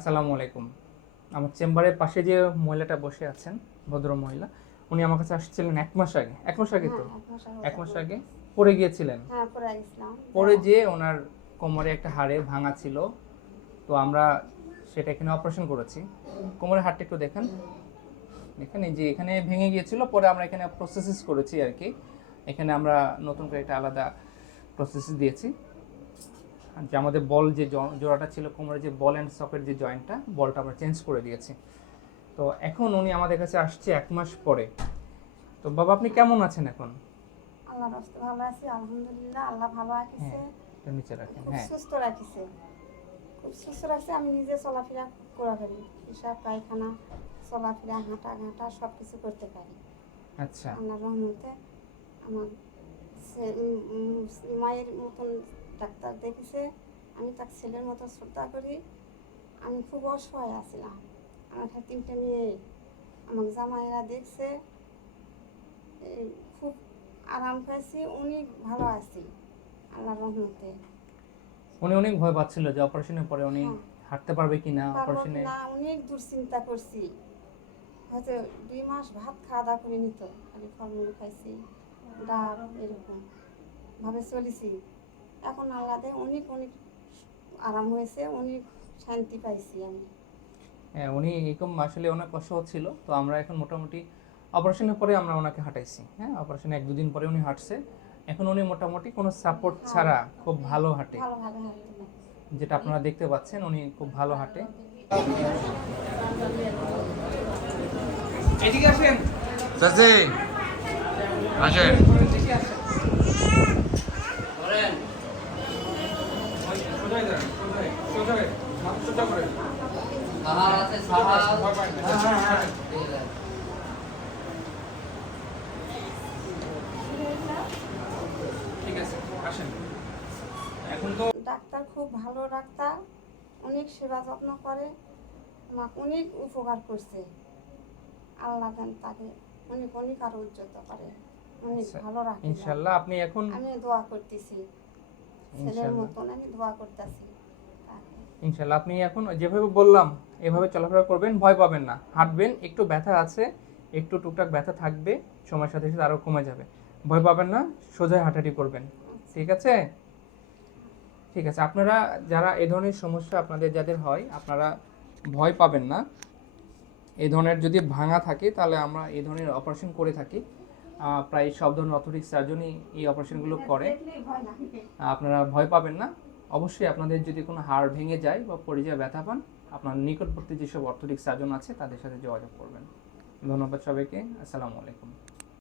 আসসালামু আলাইকুম। আমার চেম্বারের পাশে যে মহিলাটা বসে আছেন ভদ্র মহিলা উনি আমার কাছে আসছিলেন এক মাস আগে। এক মাস আগে তো? হ্যাঁ, এক মাস আগে। পড়ে গিয়েছিলেন? হ্যাঁ পরে পরে যে ওনার কোমরে একটা হাড়ে ভাঙা ছিল। তো আমরা সেটা এখানে অপারেশন করেছি। কোমরের হাড়টা একটু দেখেন। দেখেন এই যে এখানে ভেঙে গিয়েছিল পরে আমরা এখানে প্রসেসিস করেছি আর কি। এখানে আমরা নতুন করে একটা আলাদা প্রসেসিস দিয়েছি। যে আমাদের বল যে জোড়াটা ছিল কোমরে যে বল অ্যান্ড সকেট যে জয়েন্টটা বলটা আমরা চেঞ্জ করে দিয়েছি। তো এখন উনি আমাদের কাছে আসছে এক মাস পরে। তো বাবা আপনি কেমন আছেন এখন? আল্লাহ রাস্তে ভালো আছি আলহামদুলিল্লাহ আল্লাহ ভালো রাখিছে। হ্যাঁ এটা নিচে রাখেন হ্যাঁ। সুস্থ রাখিছে। খুব সুস্থ রাখছে আমি নিজে চলাফেরা করে পারি পেশাব পায়খানা চলাফেরা হাঁটা ঘাঁটা সব কিছু করতে পারি। আচ্ছা। আল্লাহ রহমতে আমার মায়ের মতন ডাক্তার দেখেছে আমি তার ছেলের মতো শ্রদ্ধা করি। আমি খুব অসহায় আছিলাম। আমার তিনটে মেয়ে আমার জামাইরা দেখছে। এই খুব আরাম পাইছি অনেক ভালো আছি আল্লাহ রহমতে। উনি অনেক ভয় পাচ্ছিল যে অপারেশনের পরে উনি হ্যাঁ। হাঁটতে পারবে কিনা পারব অপারেশনে? না অনেক দুশ্চিন্তা করছি। হয়তো দুই মাস ভাত খাওয়া দাওয়া করে নিত খালি ফলমূল খাইছি ডাব এরকম। ভাবে চলেছি। এখন আল্লাদে অনেক অনেক আরাম হয়েছে অনেক শান্তি পাইছি আমি। হ্যাঁ উনি এরকম আসলে অনেক কষ্ট হচ্ছিল তো আমরা এখন মোটামুটি অপারেশনের পরে আমরা ওনাকে হাঁটাইছি হ্যাঁ অপারেশন এক দুদিন পরে উনি হাঁটছে। এখন উনি মোটামুটি কোনো সাপোর্ট ছাড়া খুব ভালো হাঁটে। যেটা আপনারা দেখতে পাচ্ছেন উনি খুব ভালো হাঁটে। এদিকে আসেন। চাচি আসেন সাহার আছে সাহার। ঠিক আছে। আসেন। এখন তো ডাক্তার খুব ভালো ডাক্তার। অনেক সেবা যত্ন করে। আমাকে অনেক উপকার করছে। আল্লাহ দেন তাকে অনেক অনেক আরও উজ্জ্বত করে। অনেক আচ্ছা, ভালো রাখে। ইনশাল্লাহ আপনি এখন আমি দোয়া করতেছি। ছেলের ইনশাল্লাহ। মতন আমি দোয়া করতেছি। ইনশাল্লাহ আপনি এখন যেভাবে বললাম এভাবে চলাফেরা করবেন ভয় পাবেন না। হাঁটবেন একটু ব্যথা আছে একটু টুকটাক ব্যথা থাকবে সময়ের সাথে সাথে আরও কমে যাবে। ভয় পাবেন না সোজা হাঁটাহাঁটি করবেন। ঠিক আছে? ঠিক আছে আপনারা যারা এই ধরনের সমস্যা আপনাদের যাদের হয় আপনারা ভয় পাবেন না। এই ধরনের যদি ভাঙা থাকে তাহলে আমরা এই ধরনের অপারেশন করে থাকি। প্রায় সব ধরনের অর্থোটিক সার্জনই এই অপারেশনগুলো করে। ভয় লাগে। আপনারা ভয় পাবেন না। অবশ্যই আপনাদের যদি কোনো হাড় ভেঙে যায় বা পরিচয় ব্যথা পান আপনার নিকটবর্তী যেসব অর্থোটিক সার্জন আছে তাদের সাথে যোগাযোগ করবেন। ধন্যবাদ সবাইকে। আসসালামু আলাইকুম।